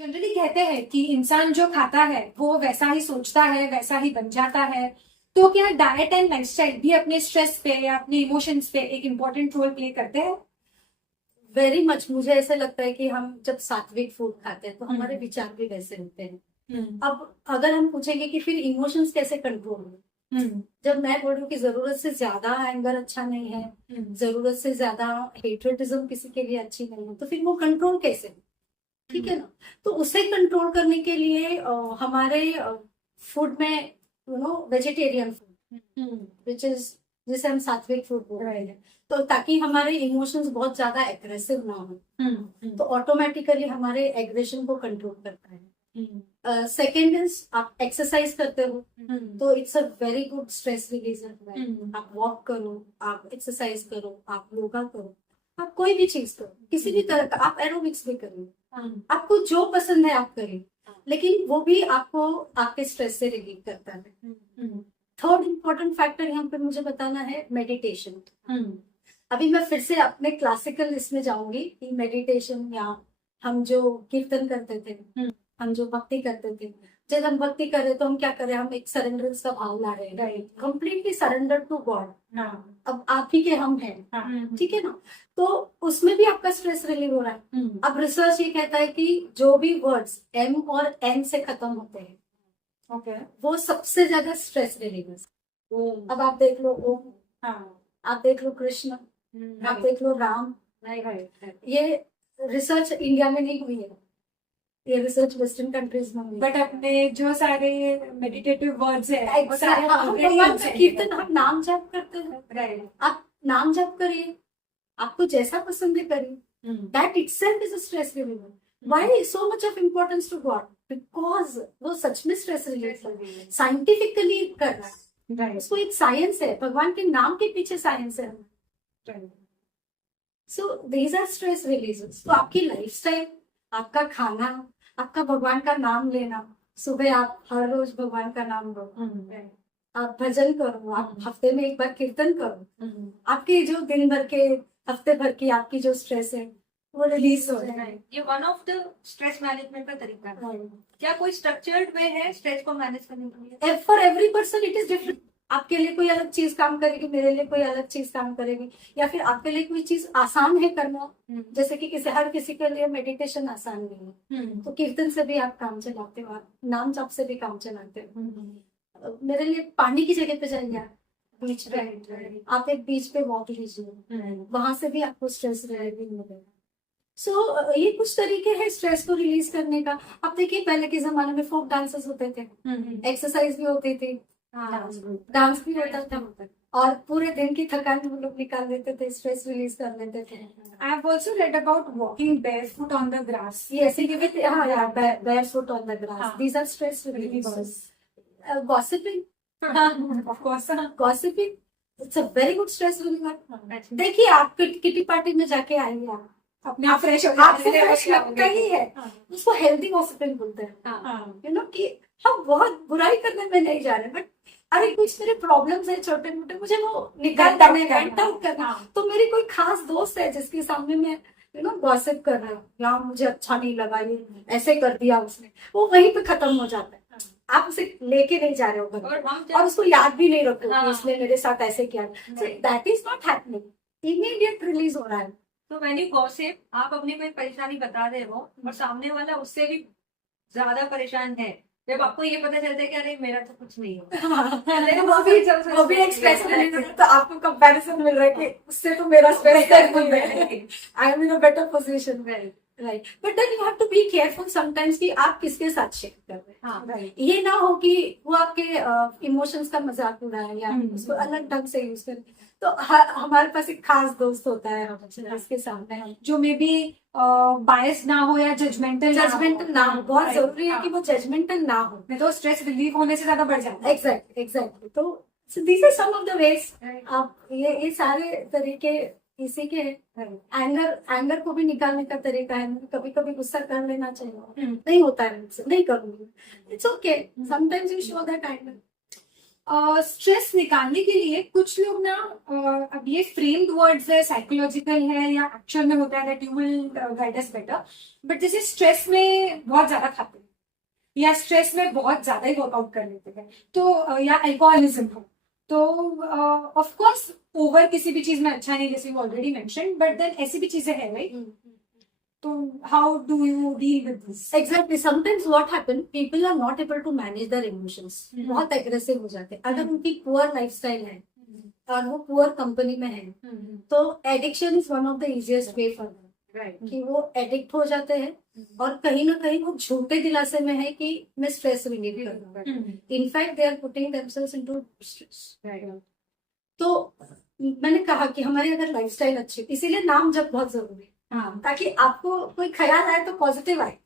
Generally कहते हैं कि इंसान जो खाता है वो वैसा ही सोचता है, वैसा ही बन जाता है। तो क्या डाइट एंड लाइफस्टाइल भी अपने स्ट्रेस पे या अपने इमोशंस पे एक इम्पोर्टेंट रोल प्ले करते हैं? Very much. मुझे ऐसे लगता है कि हम जब सात्विक फूड खाते हैं तो हमारे हम्म। विचार भी वैसे होते हैं। हम्म। अब अगर हम पूछेंगे कि फिर इमोशंस कैसे कंट्रोल हो, हम्म। जब मैं बोलूँ कि जरूरत से ज्यादा एंगर अच्छा नहीं है, हम्म। जरूरत से ज्यादा हेट्रेटिज्म किसी के लिए अच्छी नहीं है, तो फिर वो कंट्रोल कैसे हो? ठीक है ना। तो उसे कंट्रोल करने के लिए हमारे फूड में वेजिटेरियन फूड विच इज जिसे हम सात्विक फूड बोल रहे हैं, तो ताकि हमारे इमोशंस बहुत ज्यादा एग्रेसिव ना हो, तो ऑटोमेटिकली हमारे एग्रेशन को कंट्रोल करता है। सेकेंड इज आप एक्सरसाइज करते हो, तो it's a very good stress releaser. आप वॉक करो, आप एक्सरसाइज करो, आप योगा करो, आप कोई भी चीज करो, किसी भी तरह का, आप एरोबिक्स भी करो, आपको जो पसंद है आप करिए, लेकिन वो भी आपको आपके स्ट्रेस से रिलीव करता है। थर्ड इम्पोर्टेंट फैक्टर यहाँ पे मुझे बताना है मेडिटेशन। अभी मैं फिर से अपने क्लासिकल इसमें जाऊंगी कि मेडिटेशन या हम जो कीर्तन करते थे, हम जो भक्ति करते थे, जब हम भक्ति कर रहे तो हम क्या कर रहे हैं, हम एक सरेंडरेंस का भाव ला रहे हैं, कंप्लीटली सरेंडर टू गॉड। अब आप ही के हम हैं, ठीक है ना। तो उसमें भी आपका स्ट्रेस रिलीव हो रहा है। अब रिसर्च ये कहता है कि जो भी वर्ड्स एम और एन से खत्म होते हैं, ओके। वो सबसे ज्यादा स्ट्रेस रिलीवर्स। अब आप देख लो ओम, आप देख लो कृष्ण, आप देख लो राम। ये रिसर्च इंडिया में नहीं हुई है, ये रिसर्च वेस्टर्न कंट्रीज में हुई है। बट अपने जो सारे मेडिटेटिव वर्ड्स है वो सारे भगवान का कीर्तन हम नाम जाप करते हैं, राइट। आप नाम जाप करिए, आपको जैसा पसंद है करिए, that itself is a stress reliever. Why so much of importance to God? Because वो सच में स्ट्रेस रिलीव कर रहा है, साइंटिफिकली कर रहा है, उसको एक साइंस है, भगवान के नाम के पीछे साइंस है। So these are stress releasers. तो आपकी लाइफस्टाइल, आपका खाना, आपका भगवान का नाम लेना, सुबह आप हर रोज भगवान का नाम लो, आप भजन करो, आप हफ्ते में एक बार कीर्तन करो, आपके जो दिन भर के, हफ्ते भर की आपकी जो स्ट्रेस है वो रिलीज हो जाए। ये one of the stress management का तरीका है। क्या कोई स्ट्रक्चर्ड वे है स्ट्रेस को मैनेज करने के लिए? For every person it is different. आपके लिए कोई अलग चीज काम करेगी, मेरे लिए कोई अलग चीज काम करेगी, या फिर आपके लिए कोई चीज आसान है करना, जैसे कि हर किसी के लिए मेडिटेशन आसान नहीं है, तो कीर्तन से भी आप काम चलाते हो, आप नाम जाप से भी काम चलाते हो। मेरे लिए पानी की जगह पे जाइए, आप बीच पे, आप एक बीच पे वॉक लीजिए, वहां से भी आपको स्ट्रेस रिलीविंग मिलेगा। सो ये कुछ तरीके हैं स्ट्रेस को रिलीज करने का। अब देखिए पहले के जमाने में फोक डांसेस होते थे, एक्सरसाइज भी होती थी, डांस भी होता था, और पूरे दिन की थकान वो लोग निकाल देते थे, स्ट्रेस रिलीज कर लेते थे। I have also read about walking barefoot on the grass. Yes, barefoot on the grass. These are stress relievers. Gossiping, Of course. gossiping, it's a very good stress reliever. देखिए आप kitty party में जाके आएंगे, आप अपने आप fresh हो आपको फ्रेश लगता ही है, उसको हेल्दी गॉसिपिंग बोलते हैं। यू नो कि हम बहुत बुराई करने में नहीं जा रहे, बट अरे कुछ मेरे प्रॉब्लम्स है छोटे मोटे, मुझे वो निकाल करने वेंट आउट करना, तो मेरी कोई खास दोस्त है जिसके सामने मैं गॉसिप कर रहा हूँ, या मुझे अच्छा नहीं लगा, ये ऐसे कर दिया उसने, वो वहीं पे खत्म हो जाता है। आप उसे लेके नहीं जा रहे हो घर, और उसको याद भी नहीं रखो कि इसने मेरे साथ ऐसे किया। That is not happening, immediate release हो रहा है। तो व्हेन यू गॉसिप, आप अपनी कोई परेशानी बता रहे हो और सामने वाला उससे भी ज्यादा परेशान है, जब आपको ये पता चलता है कि अरे मेरा तो कुछ नहीं हो, वो भी एक स्ट्रेस रिलीजर, तो आपको कंपैरिजन मिल रहा है कि उससे तो मेरा स्ट्रेस कम है, I am in a better position, right. But then you have to be careful sometimes कि आप किसके साथ शेयर कर रहे हैं। ये ना हो कि वो आपके इमोशंस का मजाक उड़ाए या उसको अलग ढंग से यूज करें। तो हमारे पास एक खास दोस्त होता है जिसके सामने हम जो मे बी बायस ना हो या जजमेंटल ना हो, बहुत जरूरी है कि वो जजमेंटल ना हो, नहीं तो स्ट्रेस रिलीफ होने से ज्यादा बढ़ जाता है। एग्जैक्टली। तो these are some of the ways. आप ये सारे तरीके इसी के एंगर को भी निकालने का तरीका है। कभी कभी गुस्सा कर लेना चाहिए, नहीं होता है मुझसे, नहीं करूंगी, it's okay, sometimes you show that anger. Stress निकालने के लिए कुछ लोग ना अब ये फ्रेम्ड वर्ड्स है, साइकोलॉजिकल है या एक्चुअल में होता है, that you will guide us better, but जैसे स्ट्रेस में बहुत ज्यादा खाते हैं या स्ट्रेस में बहुत ज्यादा ही वर्कआउट कर लेते हैं, तो या अल्कोहलिज्म हो, तो ऑफ कोर्स ओवर किसी भी चीज में अच्छा नहीं, जैसे ऑलरेडी मेंशन, बट देन ऐसी भी चीजें हैं, राइट? तो how do you deal with this? Exactly, sometimes what happen, people are not able to manage their emotions, बहुत एग्रेसिव हो जाते हैं अगर उनकी पुअर लाइफस्टाइल है और वो पुअर कंपनी में है, तो addiction is one of the easiest way for them, right. कि वो एडिक्ट हो जाते हैं और कहीं ना कहीं वो झूठे दिलासे में है कि मैं स्ट्रेस रिलीव करूंगा, in fact they are putting themselves into stress. तो मैंने कहा कि हमारी अगर लाइफस्टाइल अच्छी, इसीलिए नाम जब बहुत जरूरी है, ताकि आपको कोई ख्याल आए तो पॉजिटिव आए,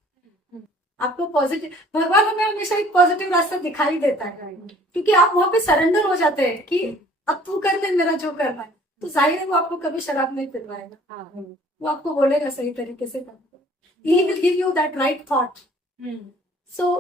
आपको पॉजिटिव, भगवान हमें हमेशा एक पॉजिटिव रास्ता दिखाई देता है, क्योंकि आप वहां पे सरेंडर हो जाते हैं कि अब तू कर ले मेरा जो करना है, तो जाहिर है वो आपको कभी शराब नहीं पिलवाएगा, वो आपको बोलेगा सही तरीके से काम करो, he will give you that right thought. So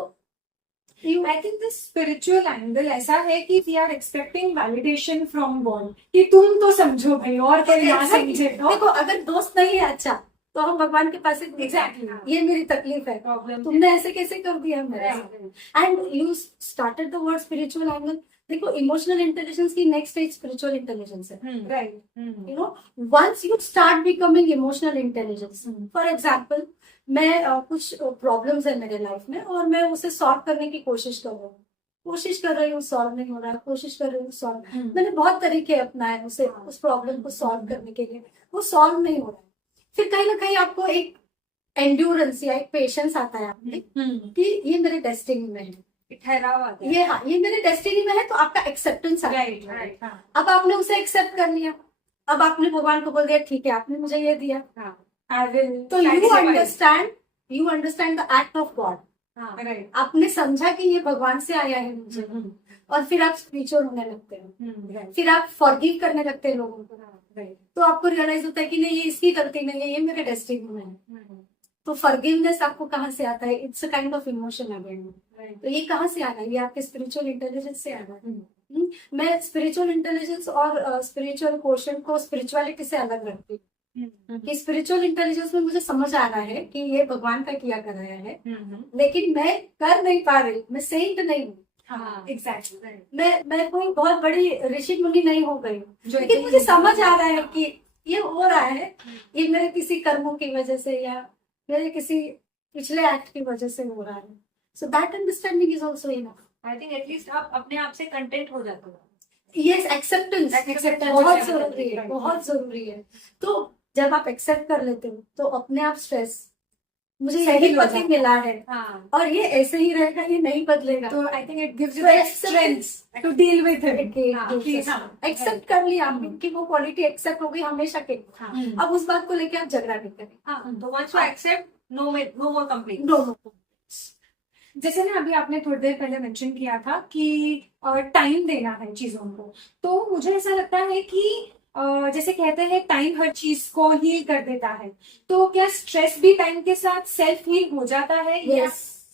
I think the spiritual angle ऐसा है कि we are expecting validation from God कि तुम तो समझो भाई और कोई ना समझे तो। देखो, अगर दोस्त नहीं है अच्छा तो हम भगवान के पास Exactly. ये मेरी तकलीफ है, प्रॉब्लम तुमने ऐसे कैसे कर दिया मेरे साथ, and you started the word spiritual angle. देखो, इमोशनल इंटेलिजेंस की नेक्स्ट स्टेज स्पिरिचुअल इंटेलिजेंस है, right. You know, once you start becoming emotional intelligence, for example मैं कुछ प्रॉब्लम्स है मेरे लाइफ में और मैं उसे सॉल्व करने की कोशिश कर रही हूँ, सॉल्व नहीं हो रहा, कोशिश कर रही हूँ सॉल्व, मैंने बहुत तरीके अपनाए उसे, उस प्रॉब्लम को सॉल्व करने के लिए, वो सॉल्व नहीं हो रहा है, फिर कहीं ना कहीं आपको एक एंड्योरेंस या एक पेशेंस आता है आपने कि ये मेरे डेस्टिनी में है, ठहराव आता ये, हाँ, ये मेरे डेस्टिनी में है, तो आपका एक्सेप्टेंस आता है। Right right. अब आपने उसे एक्सेप्ट कर लिया, अब आपने भगवान को बोल दिया ठीक है आपने मुझे ये दिया, आई विल, तो you understand the act of God, right. आपने समझा कि ये भगवान से आया है मुझे, और फिर आप स्पिरिचुअल होने लगते हैं, फिर आप फॉरगिव करने लगते हैं लोगों को, तो आपको रियलाइज होता है कि नहीं ये इसकी गलती नहीं है, ये मेरे डेस्टिनी में है। तो फॉरगिवनेस आपको कहाँ से आता है? It's a kind of emotion again, तो ये कहाँ से आ रहा है? ये आपके स्पिरिचुअल इंटेलिजेंस से आ रहा है। मैं स्पिरिचुअल इंटेलिजेंस और स्पिरिचुअल क्वेश्चन को स्पिरिचुअलिटी से अलग रखती हूँ, कि स्पिरिचुअल इंटेलिजेंस में मुझे समझ आ रहा है कि ये भगवान का किया कराया है, लेकिन मैं कर नहीं पा रही, मैं सेंट नहीं हूँ, एग्जैक्टली, मैं कोई बहुत बड़ी ऋषि मुनि नहीं हो गई, लेकिन मुझे समझ आ रहा है कि ये हो रहा है, ये मेरे किसी कर्मों की वजह से या मेरे किसी पिछले एक्ट की वजह से हो रहा है। So that understanding is also enough. I think at least आप अपने आप से कंटेंट हो जाते हो। यस, एक्सेप्टेंस Acceptance बहुत is जरूरी है, right. बहुत जरूरी है। तो जब आप एक्सेप्ट कर लेते हो तो अपने आप स्ट्रेस, मुझे सही यही हो पति जाता मिला है हाँ और ये ऐसे ही रहेगा, ये नहीं बदलेगा, तो I think it gives you So the acceptance. Strength to deal with it. Accept कर लिया आपने कि वो क्वालिटी एक्सेप्ट हो गई हमेशा के, अब उस बात को लेके आप झगड़ा नहीं करें। हाँ, तो once you accept no more complaint. No, जैसे ना अभी आपने थोड़ी देर पहले मेंशन किया था कि टाइम देना है चीजों को, तो मुझे ऐसा लगता है कि जैसे कहते हैं टाइम हर चीज को हील कर देता है, तो क्या स्ट्रेस भी टाइम के साथ सेल्फ हील हो जाता है? या यस,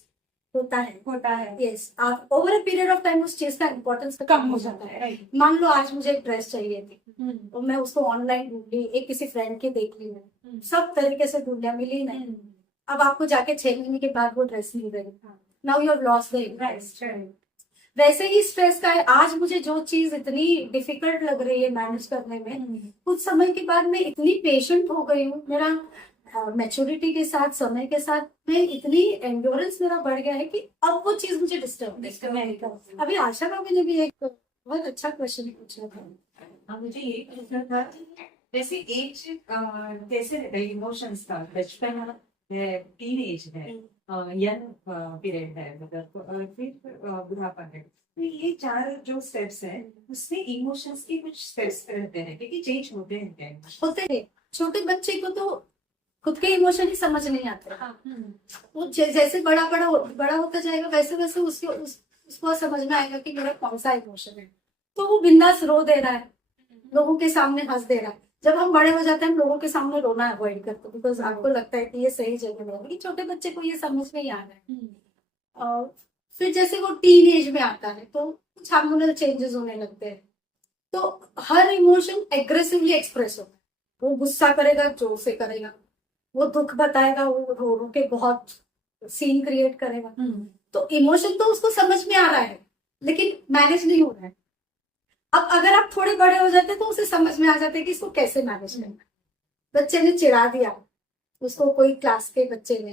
होता है। यस, यस, आप over a period of time उस चीज का इम्पोर्टेंस कम हो जाता है, राइट। मान लो आज मुझे एक ड्रेस चाहिए थी, तो मैं उसको ऑनलाइन ढूंढ ली, एक किसी फ्रेंड की देख ली, मैं सब तरीके से ढूंढ लिया, मिली नहीं। अब आपको जाके 6 महीने के बाद वो ड्रेस मिल गई, now you have lost the interest. वैसे ही स्ट्रेस का है, आज मुझे जो चीज इतनी डिफिकल्ट लग रही है मैनेज करने में, कुछ समय के बाद मैं इतनी पेशेंट हो गई हूँ, मेरा मैच्योरिटी के साथ, समय के साथ मैं इतनी एंड्योरेंस मेरा बढ़ गया है कि अब वो चीज मुझे डिस्टर्ब नहीं करती। अभी आशा भाभी ने भी एक बहुत अच्छा क्वेश्चन पूछा था। हाँ, मुझे यही पूछना था, जैसे एज कैसे रहता है इमोशंस का, बचपन है, टीन एज है, यंग पीरियड है, मतलब फिर बुढ़ापा है, तो ये 4 जो स्टेप्स हैं उसमें इमोशंस के कुछ स्टेप्स रहते हैं क्योंकि चेंज होते हैं। होते हैं, छोटे बच्चे को तो खुद के इमोशन ही समझ नहीं आते, वो जैसे बड़ा होता जाएगा वैसे वैसे उसको समझ में आएगा कि मेरा कौन सा इमोशन है, तो वो बिंदास रो दे रहा है, लोगों के सामने हंस दे रहा है। जब हम बड़े हो जाते हैं हम लोगों के सामने रोना अवॉइड करते हैं, बिकॉज आपको लगता है कि ये सही जगह है, लेकिन छोटे बच्चे को ये समझ नहीं आ रहा है। फिर जैसे वो टीन एज में आता है तो कुछ हार्मोनल चेंजेस होने लगते हैं, तो हर इमोशन एग्रेसिवली एक्सप्रेस होता है। वो गुस्सा करेगा, जोर से करेगा, वो दुख बताएगा, वो रो रो के बहुत सीन क्रिएट करेगा। तो इमोशन तो उसको समझ में आ रहा है लेकिन मैनेज नहीं हो रहा है। अब अगर आप थोड़े बड़े हो जाते तो उसे समझ में आ जाता है कि इसको कैसे मैनेज करना है। बच्चे ने चिढ़ा दिया, उसको कोई क्लास के बच्चे ने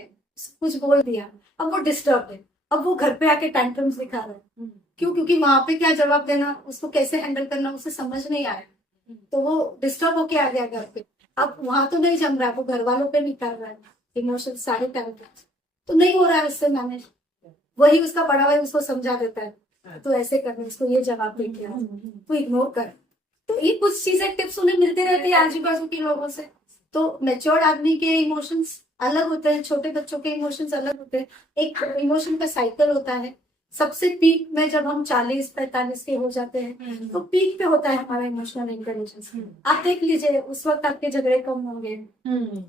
कुछ बोल दिया, अब वो डिस्टर्ब है, अब वो घर पे आके टैंट्रम्स दिखा रहा है। क्यों? क्योंकि वहां पे क्या जवाब देना, उसको कैसे हैंडल करना उसे समझ नहीं आया, तो वो डिस्टर्ब होके आ गया घर पे। अब वहां तो नहीं जम रहा है, वो घर वालों पे निकाल रहा है इमोशन सारे टाइम, तो नहीं हो रहा है उससे मैनेज। वही उसका बड़ा भाई उसको समझा देता है, तो ऐसे करना, इसको ये जवाब दे के आओ, तो इग्नोर कर। तो ये कुछ चीजें टिप्स उन्हें मिलती रहती है आजू बाजू के लोगों से। तो मैच्योर्ड आदमी के इमोशंस अलग होते हैं, छोटे बच्चों के इमोशंस अलग होते हैं। एक इमोशन का साइकिल होता है। सबसे पीक में जब हम 40-45 के हो जाते हैं तो पीक पे होता है हमारा इमोशनल इंटेलिजेंस। आप देख लीजिए, उस वक्त आपके झगड़े कम होंगे,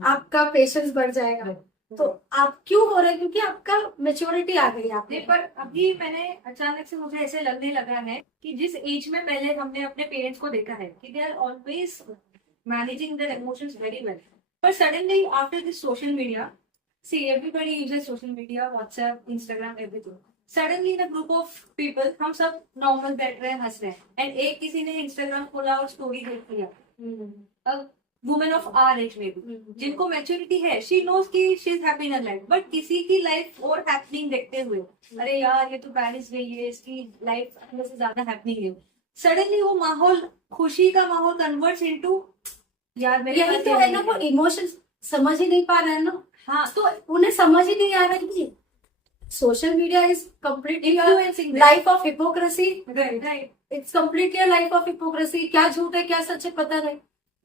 आपका पेशेंस बढ़ जाएगा। तो आप क्यों हो रहे हैं? क्योंकि आपका मेच्योरिटी आ गई आप नहीं, पर अभी मैंने अचानक से मुझे ऐसे लगने लगा है कि जिस एज में पहले हमने अपने पेरेंट्स को देखा है कि they are always managing their emotions very well, पर suddenly after this social media, see everybody uses social media, WhatsApp, Instagram, everything. Suddenly in a group of people हम सब नॉर्मल बैठ रहे हैं, हंस रहे हैं, एंड एक किसी ने इंस्टाग्राम खोला और स्टोरी देख लिया। वुमेन ऑफ आर एज में भी जिनको मैच्योरिटी है, शी नोज कि she is happy in life, but किसी की लाइफ और हैपनिंग देखते हुए, अरे यार ये तो पेरिस गई है, इसकी लाइफ अपने से ज्यादा हैपनिंग है, सडनली वो माहौल, खुशी का माहौल कन्वर्ट्स इनटू यार मेरे यही पास तो ये है ना, नहीं वो इमोशंस समझ ही नहीं पा रहे हैं ना। हाँ, तो उन्हें समझ ही नहीं आ रहा है कि social media is completely influencing life of hypocrisy. Right. It's completely life of hypocrisy. क्या झूठ है क्या सच है पता नहीं।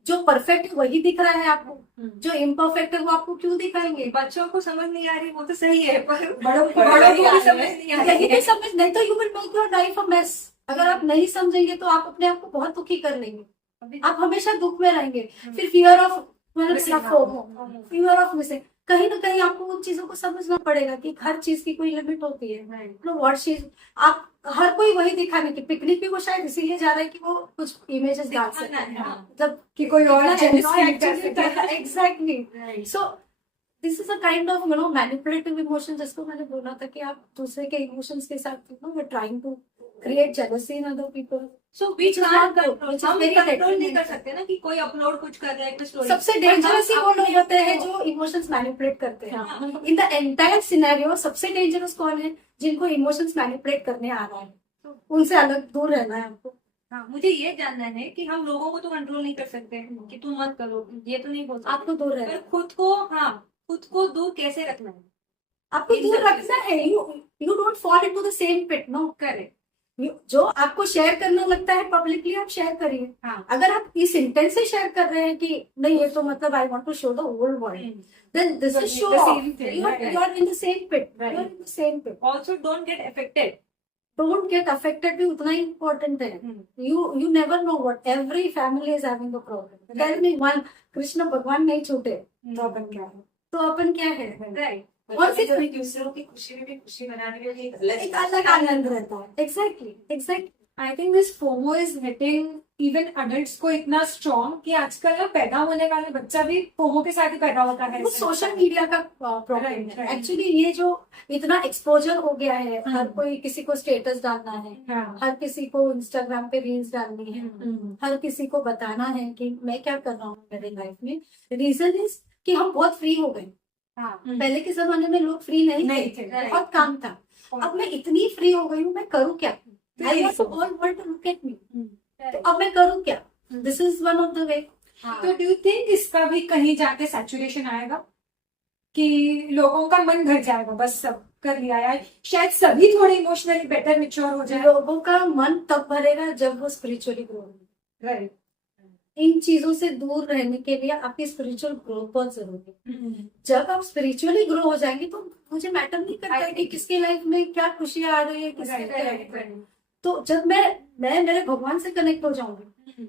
जो परफेक्ट है वही दिख रहा है आपको, जो इम्परफेक्ट है वो आपको क्यों दिखाएंगे? बच्चों को समझ नहीं आ रही वो तो सही है, पर बड़ों को बड़ों को भी भी समझ नहीं आ यही रही तो है। समझ नहीं, तो you will make your life a mess. अगर आप नहीं समझेंगे तो आप अपने आप को बहुत दुखी कर लेंगे, आप हमेशा दुख में रहेंगे। फिर fear of fear of missing, कहीं ना कहीं आपको उन चीजों को समझना पड़ेगा कि हर चीज की कोई लिमिट होती है। नो व्हाट चीज आप, हर कोई वही दिखाने की, पिकनिक भी वो शायद इसीलिए जा रहा है कि वो कुछ इमेजेस डाल सके, मतलब कि कोई और exactly. So this is a kind of manipulative emotion, जिसको मैंने बोला था कि आप दूसरे के इमोशंस के साथ trying to create jealousy in other people. So we Which is can't not good, control, which is हम very कंट्रोल नहीं detrimental. कर सकते ना कि कोई अपलोड कुछ कर रहा है कुछ स्टोरी। सबसे डेंजरस ही वो लोग होते हैं जो इमोशंस मैनिपुलेट करते हैं। इन द एंटायर सिनेरियो सबसे डेंजरस कौन है? जिनको इमोशंस मैनिपुलेट करने आ रहा है, उनसे अलग दूर रहना है आपको। हाँ, मुझे ये जानना है कि हम लोगों को तो कंट्रोल नहीं कर सकते कि तुम मत करो, ये तो नहीं बोल सकते, आपको दूर रहना पर है, खुद को, हाँ, खुद को दूर कैसे रखना है? आपको दूर रखना है। You don't fall into the same pit. No, correct. जो आपको शेयर करना लगता है पब्लिकली आप शेयर करिए। हाँ। अगर आप इस इंटेंट से शेयर कर रहे हैं कि नहीं ये तो मतलब I want to show the whole world, then this is show The of, same thing, you right. Are in the same pit, you Right. Are in the same pit. Also don't get affected. Don't get affected भी उतना ही important है। you never know what every family is having a problem. Tell me one, Krishna भगवान नहीं छूटे तो अपन क्या है? तो अपन क्या है? राइट। और फिर अपनी दूसरों की खुशी में भी खुशी मनाने के लिए एक अलग आनंद रहता है। Exactly. I think this FOMO is hitting even adults को इतना स्ट्रॉन्ग कि आजकल ना पैदा होने वाला बच्चा भी फोमो के साथ ही पैदा होता है। वो सोशल मीडिया का प्रॉब्लम Right, है right. एक्चुअली। ये जो इतना एक्सपोजर हो गया है, हर कोई किसी को स्टेटस डालना है, हाँ। हर किसी को इंस्टाग्राम पे रील्स डालनी है, हर किसी को बताना है कि मैं क्या कर रहा हूँ मेरे लाइफ में। रीजन इज कि हम बहुत फ्री हो गए। हाँ, पहले के जमाने में लोग फ्री नहीं थे, बहुत काम था। अब मैं इतनी फ्री हो गई हूँ, मैं करूँ क्या? I want all world to look at me, तो अब मैं करूँ क्या? This is one of the way. तो डू यू थिंक इसका भी कहीं जाके सैचुरेशन आएगा कि लोगों का मन भर जाएगा, बस सब कर लिया यार, शायद सभी थोड़े इमोशनली बेटर मैच्योर हो जाए? लोगों का मन तब भरेगा जब वो स्पिरिचुअली ग्रो होंगे। राइट। इन चीजों से दूर रहने के लिए आपकी स्पिरिचुअल ग्रोथ बहुत जरूरी है। जब आप स्पिरिचुअली ग्रो हो जाएंगे तो मुझे मैटर नहीं करता है कि किसकी लाइफ में क्या खुशियां आ रही है, किसकी क्या। तो जब मैं मेरे भगवान से कनेक्ट हो जाऊंगी,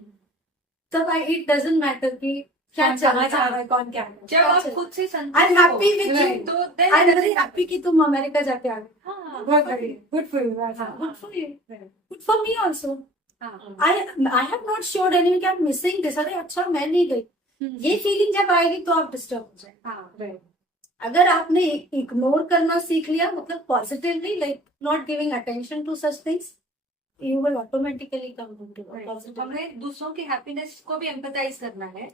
तब इट डजंट मैटर कि क्या कौन चल कहाँ जा रहा रहा है, कौन क्या है। जब आप अच्छा। खुद से आई एम संतुष्ट हैप्पी हो, विद Right. यू, तो आई एम वेरी हैप्पी कि तुम अमेरिका जाके आ गए। हाँ, बहुत बढ़िया, good for you. Good for you, good for me also. हाँ, I have not sured any कि आई एम मिसिंग दिस, अरे अच्छा मैं नहीं गई, ये फीलिंग जब आएगी तो आप डिस्टर्ब हो जाए। हाँ, राइट। अगर आपने इग्नोर करना सीख लिया, मतलब positively, like not giving attention to such things, you will automatically come to positive. हमें दूसरों की हैप्पीनेस को भी एम्पथाइज करना है,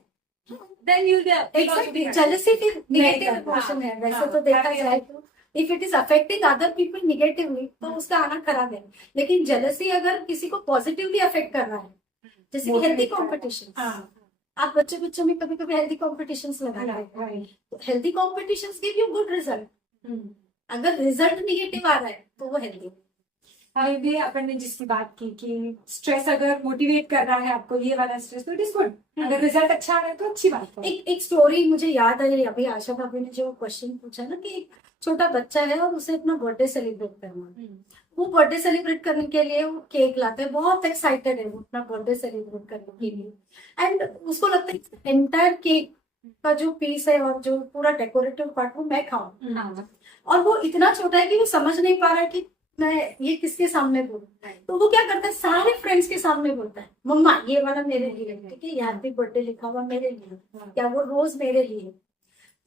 then you will exactly, jealousy भी नेगेटिव इमोशन है वैसे तो देखा जाए तो। If it is affecting other people negatively तो उसका आना खराब है, लेकिन जेलसी अगर किसी को पॉजिटिवली अफेक्ट कर रहा है, जैसे हेल्दी कॉम्पिटिशन, आप बच्चे बच्चों में कभी कभी हेल्दी कॉम्पिटिशन्स लगाते हैं, healthy competitions give you good result. अगर रिजल्ट निगेटिव आ रहा है तो वो हेल्दी। अभी भी अपन ने जिसकी बात की कि स्ट्रेस अगर मोटिवेट कर रहा है आपको, ये वाला स्ट्रेस, तो इट इज गुड। अगर रिजल्ट अच्छा आ रहा है तो अच्छी बात है। एक स्टोरी मुझे याद आई अभी, आशा भाभी ने जो क्वेश्चन पूछा ना कि एक छोटा बच्चा है और उसे अपना बर्थडे सेलिब्रेट करना है। वो बर्थडे सेलिब्रेट करने के लिए वो केक लाते हैं, बहुत एक्साइटेड है वो अपना बर्थडे सेलिब्रेट करने के लिए, एंड उसको लगता है एंटायर केक का जो पीस है और जो पूरा डेकोरेटिव पार्ट वो मैं खाऊं, और वो इतना छोटा है कि वो समझ नहीं पा रहा है कि मैं ये किसके सामने बोलूं। तो वो क्या करता है, सारे फ्रेंड्स के सामने बोलता है, मम्मा ये वाला मेरे लिए, ठीक है, हैप्पी बर्थडे लिखा हुआ मेरे लिए, या वो रोज मेरे लिए।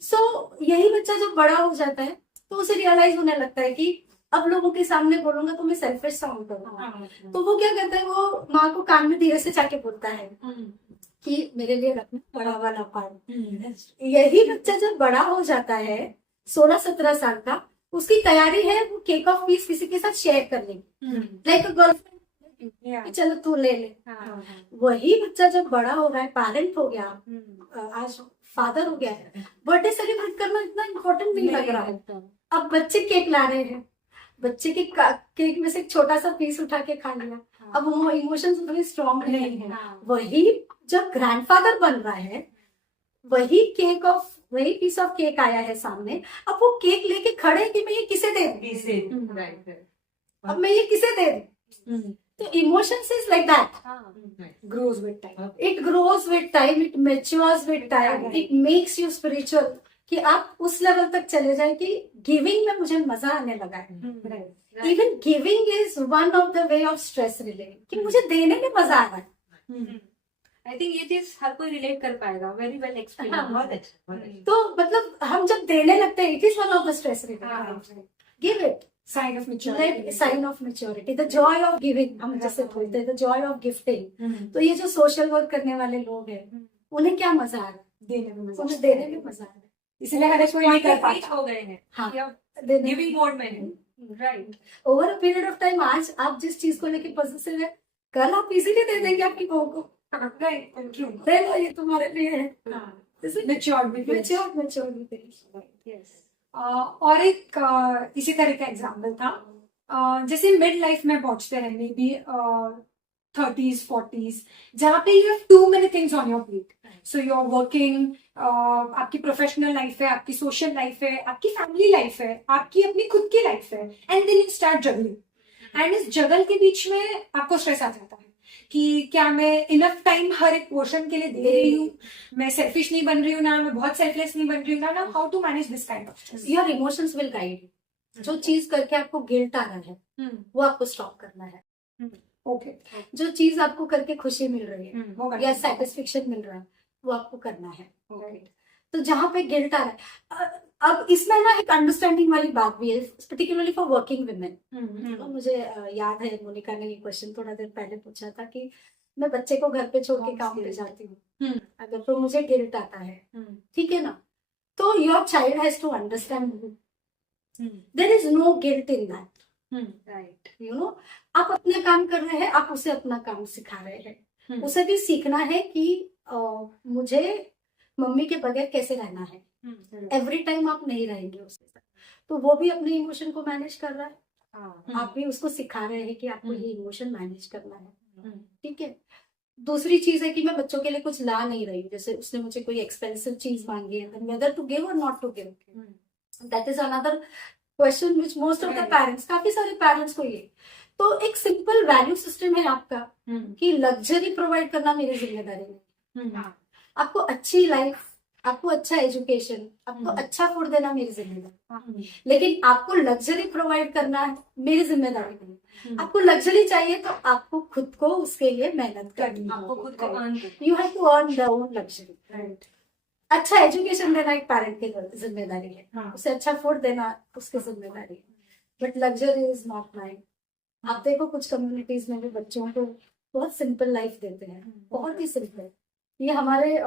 सो यही बच्चा जब बड़ा हो जाता है तो उसे रियलाइज होने लगता है कि अब लोगों के सामने बोलूंगा तो मैं सेल्फिश साउंड करूंगा। तो वो क्या करता है, वो माँ को कान में धीरे से जाके बोलता है कि मेरे लिए रखना बड़ा वाला पान। यही बच्चा जब बड़ा हो जाता है 16-17 साल का, उसकी तैयारी है वो केक ऑफ पीस किसी के साथ शेयर करने की, लाइक गर्लफ्रेंड, चलो तू ले ले। वही बच्चा जब बड़ा हो रहा है, पेरेंट हो गया, आज फादर हो गया है, बर्थडे सेलिब्रेट करना इतना इम्पोर्टेंट नहीं लग रहा है। अब बच्चे केक ला रहे हैं, बच्चे के केक में से एक छोटा सा पीस उठा के खा लिया, अब वो इमोशंस उतने स्ट्रॉन्ग नहीं है। वही जब ग्रैंडफादर बन रहा है, वही पीस ऑफ केक आया है सामने, अब वो केक लेके खड़े कि मैं ये किसे दे दूं, अब मैं ये किसे दे दूं। तो emotions is like that, grows with time, it grows with time, it matures with time, it makes you spiritual, कि आप उस लेवल तक चले जाए कि गिविंग में मुझे मजा आने लगा है। Even giving is one of the way of stress relieve, कि मुझे देने में मजा आ रहा है। आई थिंक ये चीज हर कोई रिलेट कर पाएगा, वेरी वेल एक्सप्लेन। बहुत अच्छा। तो मतलब हम जब देने लगते हैं, it is one of the stress relieve. Give it, sign of maturity, sign of maturity, the joy of giving, हम जैसे बोलते हैं द जॉय ऑफ गिफ्टिंग। तो ये जो सोशल वर्क करने वाले लोग हैं, उन्हें क्या मजा आ रहा है, देने में उन्हें देने में मजा आ रहा है, इसलिए हर कोई नहीं कर पाता। हो गए हैं, हाँ, गिविंग देने मोड में है, right. Over a period of time. आज आप जिस चीज को लेके पॉजिटिव है, कल आप इजीली दे देंगे आपकी बहू को, दे लो ये तुम्हारे लिए है। और एक इसी तरह का एग्जाम्पल था, जैसे मिड लाइफ में पहुंचते हैं, मे बी 30s 40s, जहाँ पे you have too many things on your plate. So you are working, आपकी प्रोफेशनल लाइफ है, आपकी सोशल लाइफ है, आपकी फैमिली लाइफ है, आपकी अपनी खुद की लाइफ है, and then you start juggling. And इस जगल के बीच में आपको स्ट्रेस आ जाता है कि क्या मैं इनफ टाइम हर एक पोर्शन के लिए दे रही हूँ, मैं सेल्फिश नहीं बन रही हूँ ना, मैं बहुत सेल्फलेस नहीं बन रही हूँ ना, how to manage this kind of stress. Your emotions will guide you. जो चीज करके आपको गिल्ट आ रहा है वो आपको स्टॉप करना है। ओके, जो चीज आपको करके खुशी मिल रही है वो या सेटिस्फेक्शन मिल रहा है वो आपको करना है। तो जहाँ पे गिल्ट आ रहा है, अब इसमें ना एक अंडरस्टैंडिंग वाली बात भी है, पर्टिकुलरली फॉर वर्किंग वुमेन। तो मुझे याद है मोनिका ने ये क्वेश्चन थोड़ा देर पहले पूछा था कि मैं बच्चे को घर पे छोड़ के काम पे जाती हूँ, अगर तो मुझे गिल्ट आता है, ठीक है ना, तो your child has to understand there is no guilt in that, right. You know, आप अपना काम कर रहे हैं, आप उसे अपना काम सिखा रहे हैं, उसे भी सीखना है कि मुझे मम्मी के बगैर कैसे रहना है। एवरी टाइम आप नहीं रहेंगे उसके साथ, तो वो भी अपने इमोशन को मैनेज कर रहा है, आप भी उसको सिखा रहे हैं कि आपको ये इमोशन मैनेज करना है, ठीक है। दूसरी चीज है कि मैं बच्चों के लिए कुछ ला नहीं रही हूँ, जैसे उसने मुझे कोई एक्सपेंसिव चीज मांगी है, वेदर टू गिव और not to give, that is another question which most of the parents, काफी सारे पेरेंट्स को ये। तो एक सिंपल वैल्यू सिस्टम है आपका कि लग्जरी प्रोवाइड करना मेरी जिम्मेदारी है, आपको अच्छी लाइफ, आपको अच्छा एजुकेशन, आपको अच्छा फूड देना मेरी जिम्मेदारी, लेकिन आपको लग्जरी प्रोवाइड करना है मेरी जिम्मेदारी नहीं। आपको लग्जरी चाहिए तो आपको खुद को उसके लिए मेहनत करनी आपको खुद को earn you have to earn the own luxury. अच्छा एजुकेशन देना एक पेरेंट की जिम्मेदारी है, उसे अच्छा फूड देना उसकी जिम्मेदारी है, but luxury is not mind. आप देखो कुछ कम्युनिटीज में भी बच्चों को बहुत सिंपल लाइफ देते हैं, बहुत ही सिंपल। ये हमारे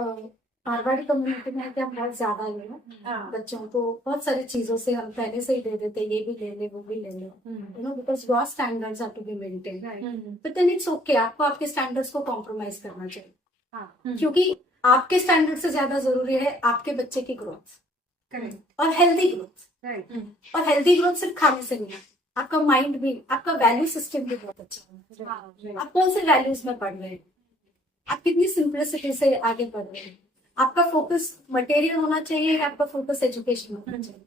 मारवाड़ी कम्युनिटी में है कि हम बहुत ज्यादा ही ना बच्चों को बहुत सारी चीजों से हम पहले से ही दे देते हैं, ये भी ले ले वो भी ले ले, you know, because your standards have to be maintain, but then it's okay, आपको आपके स्टैंडर्ड्स को कॉम्प्रोमाइज करना चाहिए, क्योंकि आपके स्टैंडर्ड से ज्यादा जरूरी है आपके बच्चे की ग्रोथ और हेल्दी ग्रोथ। और हेल्दी ग्रोथ सिर्फ खाने से नहीं, आपका माइंड भी, आपका वैल्यू सिस्टम भी बहुत अच्छा है। आप कौन से वैल्यूज में पढ़ रहे हैं, आप कितनी सिंपलिसिटी से आगे बढ़ रहे हैं, आपका फोकस मटेरियल होना चाहिए, आपका फोकस एजुकेशन होना चाहिए,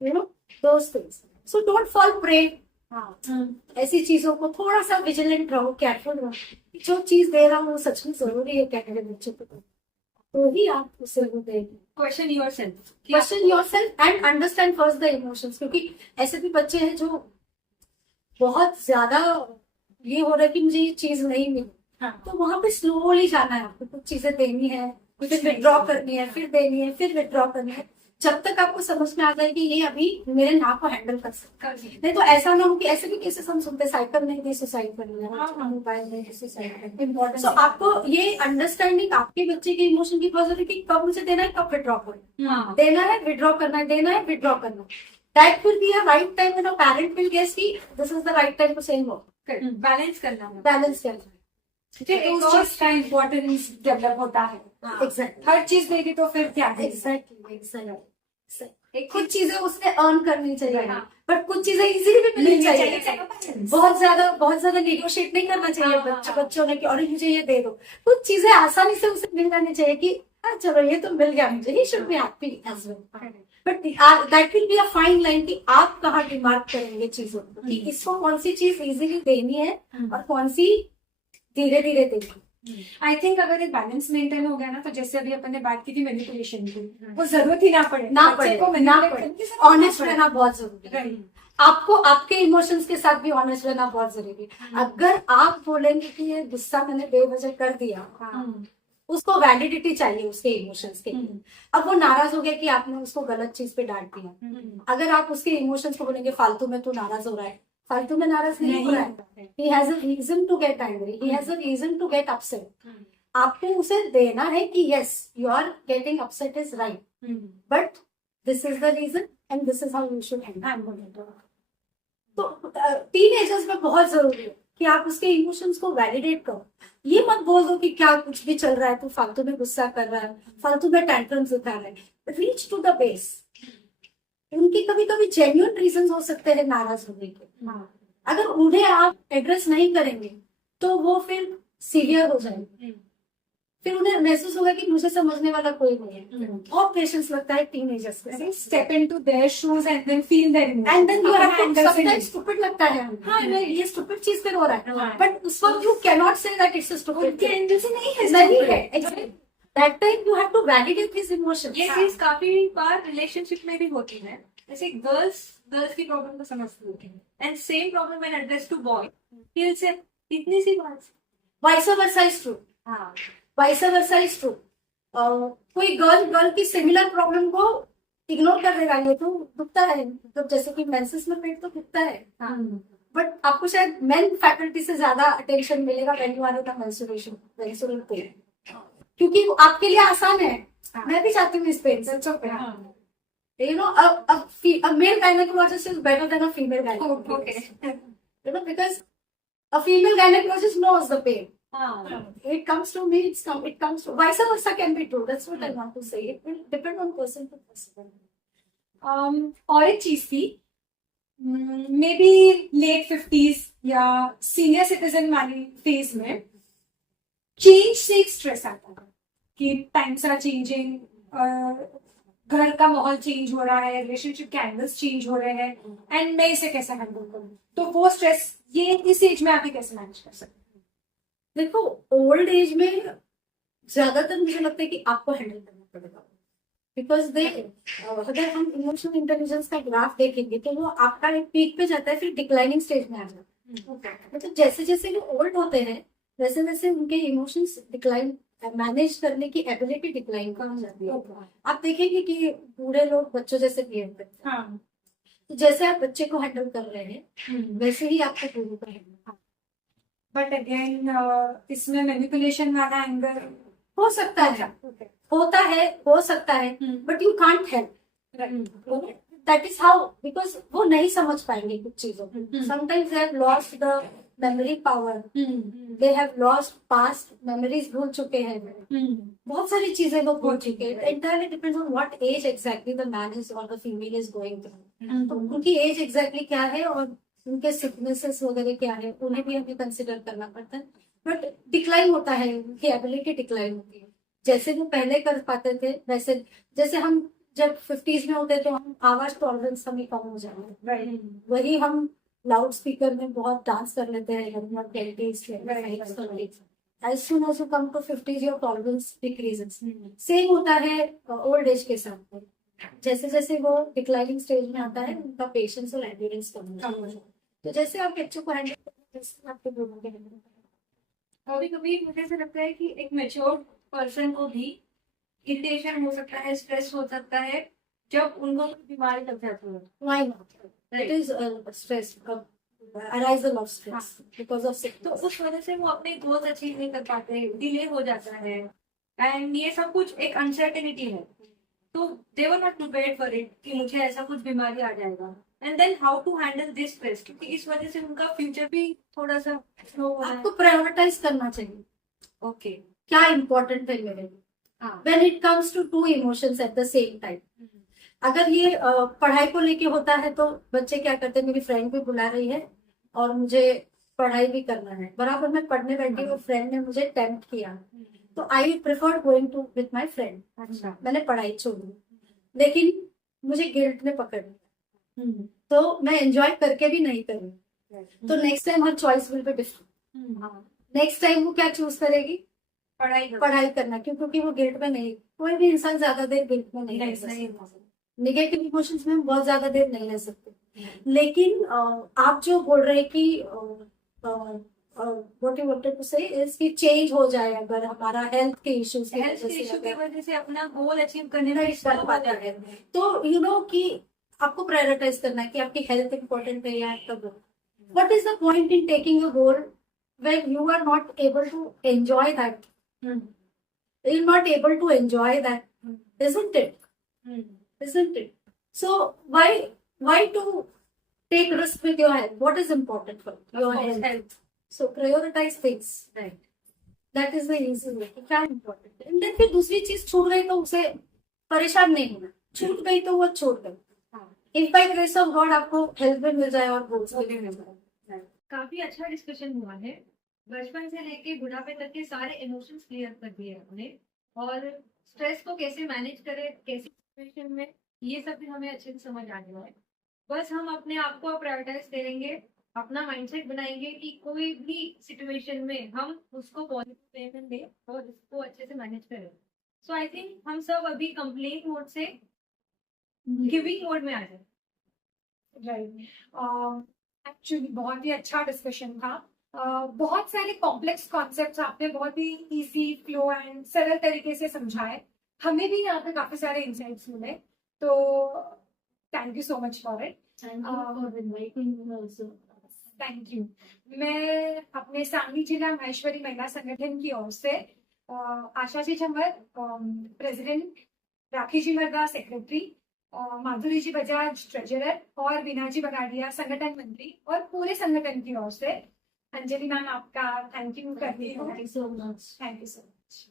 you know, those things. So don't fall prey ऐसी चीजों को, थोड़ा सा विजिलेंट रहो, केयरफुल रहो, जो चीज दे रहा हूँ वो सच में जरूरी है क्या मेरे बच्चे को, तो ही आप उसे वो देंगे। Question yourself, question yourself and understand first the emotions, क्योंकि ऐसे भी बच्चे हैं जो बहुत ज्यादा ये हो रहा है कि मुझे ये चीज नहीं मिली, तो वहां पे स्लोली जाना है, आपको कुछ चीजें देनी है, फिर विड्रॉ करनी है, फिर देनी है, फिर विड्रॉ करनी है, जब तक आपको समझ में आ जाए कि ये अभी मेरे नाक को हैंडल कर सकता है। नहीं तो ऐसा ना हो कि ऐसे भी केसेस हम सुनते, साइकिल नहीं दी सुसाइड कर लिया, मोबाइल नहीं सुसाइड कर लिया। सो आपको ये अंडरस्टैंडिंग आपके बच्चे के इमोशन की बहुत जरूरी, कि कब मुझे देना है, कब विड्रॉ करना, देना है विड्रॉ करना है, देना है विड्रॉ करना है। That will be a right time when a parent will guess कि this is the right time to say no. Balance करना है, बैलेंस करना है, उस चीज का इम्पोर्टेंस डेवलप होता है। एग्जैक्टली हर चीज देगी तो फिर क्या है? एग्जैक्टली कुछ चीजें उसने अर्न करनी चाहिए, बट कुछ चीजें इजीली भी मिलनी चाहिए। बहुत ज्यादा नेगोशिएट नहीं करना चाहिए बच्चों ने कि अरे मुझे ये दे दो। कुछ चीजें आसानी से उसे मिल जानी चाहिए कि चलो ये तो मिल गया मुझे, he should be happy as well. But that will be a fine line कि आप कहाँ डिमांड करेंगे चीजों को, कि इसको कौन सी चीज इजीली देनी है और कौन सी धीरे धीरे देनी। आई थिंक अगर एक बैलेंस मेंटेन हो गया ना, तो जैसे अभी अपन ने बात की थी मैनिपुलेशन की, वो जरूरत ही ना पड़े, बच्चे को ऑनेस्ट रहना बहुत जरूरी है। आपको आपके इमोशंस के साथ भी ऑनेस्ट रहना बहुत जरूरी है। अगर आप बोलेंगे कि ये गुस्सा मैंने बेवजह कर दिया, उसको वैलिडिटी चाहिए उसके इमोशंस के लिए। अब वो नाराज हो गया कि आपने उसको गलत चीज पे डांट दिया, अगर आप उसके इमोशंस को बोलेंगे फालतू में तू नाराज हो रहा है, फालतू में नाराज नहीं हो रहा है, he has a reason to get angry, he has a reason to get upset। आपको उसे देना है कि yes you are getting upset is right, but this is the reason and this is how you should handle it। तो teenagers में बहुत जरूरी है कि आप उसके इमोशंस को वैलिडेट करो। ये मत बोल दो कि क्या कुछ भी चल रहा है, तू फालतू में गुस्सा कर रहा है, फालतू में टेंट्रम्स उठा रहा है। Reach to the base. उनके कभी कभी जेन्युइन रीजंस हो सकते हैं नाराज होने के, अगर उन्हें आप एड्रेस नहीं करेंगे तो वो फिर सीवियर हो जाएंगे, फिर उन्हें महसूस होगा कि मुझे समझने वाला कोई नहीं है। बहुत पेशेंस लगता है टीनेजर्स को। Step into their shoes and then feel their emotions, and then you have to sometimes stupid लगता है, हाँ ये स्टूपिड चीज पे हो रहा है, बट उस वक्त you can not say that it's a stupid thing, नहीं है। That time you have to validate his emotions. ये चीज काफी बार रिलेशनशिप में भी होती है। जैसे गर्ल्स की प्रॉब्लम को समझती होती है, and same problem when address to boy, he will say इतनी सी बात, वाइस वर्सा इज ट्रू, हाँ वाइस वर्सा इज ट्रू। कोई गर्ल की सिमिलर प्रॉब्लम को इग्नोर कर देगा, ये तो दुखता है, तो जैसे कि मेंसेस में पेट तो दुखता है, बट आपको शायद मेन फैकल्टी से ज्यादा अटेंशन मिलेगा when you are in menstruation pain, क्योंकि वो आपके लिए आसान है। मैं भी चाहती हूँ इस पेन से, you know, a male gynecologist is better than a female gynecologist. You know, because a female gynecologist knows the pain. It comes to me, it comes to vice versa can be true. That's what I want to say. It will depend on person to person. और एक चीज थी, may be late 50s या senior citizen वाली phase में change से एक stress आता है कि टाइम्स आर चेंजिंग, घर का माहौल चेंज हो रहा है, रिलेशनशिप के एंगल्स चेंज हो रहे हैं, एंड मैं इसे कैसे हैंडल करूं। तो वो स्ट्रेस ये इस एज में आप कैसे मैनेज कर सकते हैं? देखो ओल्ड एज में ज्यादातर मुझे लगता है कि आपको हैंडल करना पड़ेगा, बिकॉज दे अगर हम इमोशनल इंटेलिजेंस का ग्राफ देखेंगे तो वो आपका एक पीक पे जाता है, फिर डिक्लाइनिंग स्टेज में आ जाता है। मतलब जैसे जैसे वो ओल्ड होते हैं वैसे वैसे उनके इमोशंस डिक्लाइन, मैनेज करने की एबिलिटी डिक्लाइन कम जाती है। आप देखेंगे कि बूढ़े लोग बच्चों जैसे बिहेव करते हैं। हाँ। तो जैसे आप बच्चे को हैंडल कर रहे हैं वैसे ही आपको बूढ़ों को हैंडल बट अगेन इसमें मैनिपुलेशन वाला एंगल हो सकता है, होता है, हो सकता है, but you can't help. That is how, because वो नहीं समझ पाएंगे कुछ चीजों को। Sometimes they have lost the memory power, they have lost past memories, भूल चुके हैं, बहुत सारी चीजें वो भूल चुके हैं। Entirely depends on what age exactly the man is और the female is going through. तो उनकी एज एग्जैक्टली क्या है और उनके सिकनेसेस वगैरह क्या है उन्हें भी हमें कंसिडर करना पड़ता है। बट डिक्लाइन होता है, उनकी एबिलिटी डिक्लाइन होती है। जैसे वो पहले कर पाते थे वैसे, जैसे हम जब 50s में होते तो हम आवाज टॉलरेंस हमें कम हो जाए, वही हम लाउड स्पीकर में बहुत डांस कर लेते हैं। As soon as you come to 50s your tolerance decreases. Same होता है ओल्ड एज के साथ। जैसे जैसे वो डिक्लाइनिंग स्टेज में आता है उनका पेशेंस और एंड्योरेंस कम हो जाता है। तो जैसे आप बच्चों को हैंडल करते हैं वैसे आपके बूढ़ों को हैंडल करना। कभी कभी मुझे ऐसा लगता है कि एक मेच्योर पर्सन को भी इरिटेशन हो सकता है, स्ट्रेस हो सकता है जब उनको कोई बीमारी लग जाती है। Why not? It is stress, arisal of stress because of तो sickness. उस वजह से वो अपने गोल्स अचीव नहीं कर पाते, डिले हो जाता है, एंड ये सब कुछ एक अनसर्टेनिटी है। तो they were not prepared for it कि मुझे ऐसा कुछ बीमारी आ जाएगा, and then how to handle this stress, क्योंकि इस वजह से उनका फ्यूचर भी थोड़ा सा स्लो हो रहा है। आपको प्रायोरिटाइज करना चाहिए ओके, क्या इम्पोर्टेंट है मेरे लिए। हाँ, When it comes to two emotions at the same time. अगर ये पढ़ाई को लेके होता है तो बच्चे क्या करते हैं, मेरी फ्रेंड भी बुला रही है और मुझे पढ़ाई भी करना है, बराबर मैं पढ़ने बैठी हूँ, फ्रेंड ने मुझे टेम्प्ट किया तो I prefer going to with my friend. अच्छा, मैंने पढ़ाई छोड़ी लेकिन मुझे गिल्ट ने पकड़ लिया तो मैं एंजॉय करके भी नहीं करूँ। तो next time her choice will be different. Next time वो क्या चूज करेगी, पढ़ाई करना, क्योंकि वो गिल्ट में नहीं, कोई भी इंसान ज्यादा देर गिल्ट में नहीं रह सकता। नेगेटिव इमोशंस में हम बहुत ज्यादा देर नहीं रह सकते। लेकिन आप जो बोल रहे हैं कि व्हाट यू वांटेड टू से इज कि चेंज हो जाए अगर हमारा हेल्थ के इश्यूज की हेल्थ वजह इशू से की अगर वजह से अपना गोल अचीव करने में नहीं कर पाते हैं तो यू नो कि आपको प्रायोरिटाइज करना है कि आपकी हेल्थ इंपॉर्टेंट है या आपका goal. What is the point in taking a goal when you are not able to enjoy that, you're not able to enjoy that, isn't it? So why to take risk with your health? What is important for your health? So prioritize things, right? That is the easy way कि क्या important है। And then फिर दूसरी चीज छूट गई तो उसे परेशान नहीं होना, छूट गई तो वो छूट गई। If by grace of God आपको हेल्थ भी मिल जाए और गोल्स भी मिल जाए। काफी अच्छा डिस्कशन हुआ है। बचपन से लेके बुढ़ापे तक के सारे इमोशंस क्लियर कर दिए हमने, और स्ट्रेस को कैसे मैनेज करें, कैसी सिचुएशन में, ये सब भी हमें अच्छे से समझ आ गया है। बस हम अपने आप को प्रायोरिटाइज करेंगे, अपना माइंडसेट बनाएंगे कि कोई भी सिचुएशन में हम उसको पॉजिटिव वे में दें और इसको अच्छे से मैनेज करें। सो आई थिंक हम सब अभी कंप्लेन मोड से गिविंग मोड में आ जाए। राइट, एक्चुअली बहुत ही अच्छा डिस्कशन था। बहुत सारे कॉम्प्लेक्स कॉन्सेप्ट्स आपने बहुत ही इजी फ्लो एंड सरल तरीके से समझाए। हमें भी यहाँ पे काफी सारे इंसाइट्स मिले, तो thank you so much for it. Thank you. मैं अपने सांगली जिला महेश्वरी महिला संगठन की ओर से आशा जी झंवर प्रेसिडेंट, राखी जी मर्दा सेक्रेटरी, माधुरी जी बजाज ट्रेजरर और बीना जी बगाड़िया संगठन मंत्री और पूरे संगठन की ओर से अंजलि मैम आपका थैंक यू करती हूँ। Thank you so much. Thank you so much.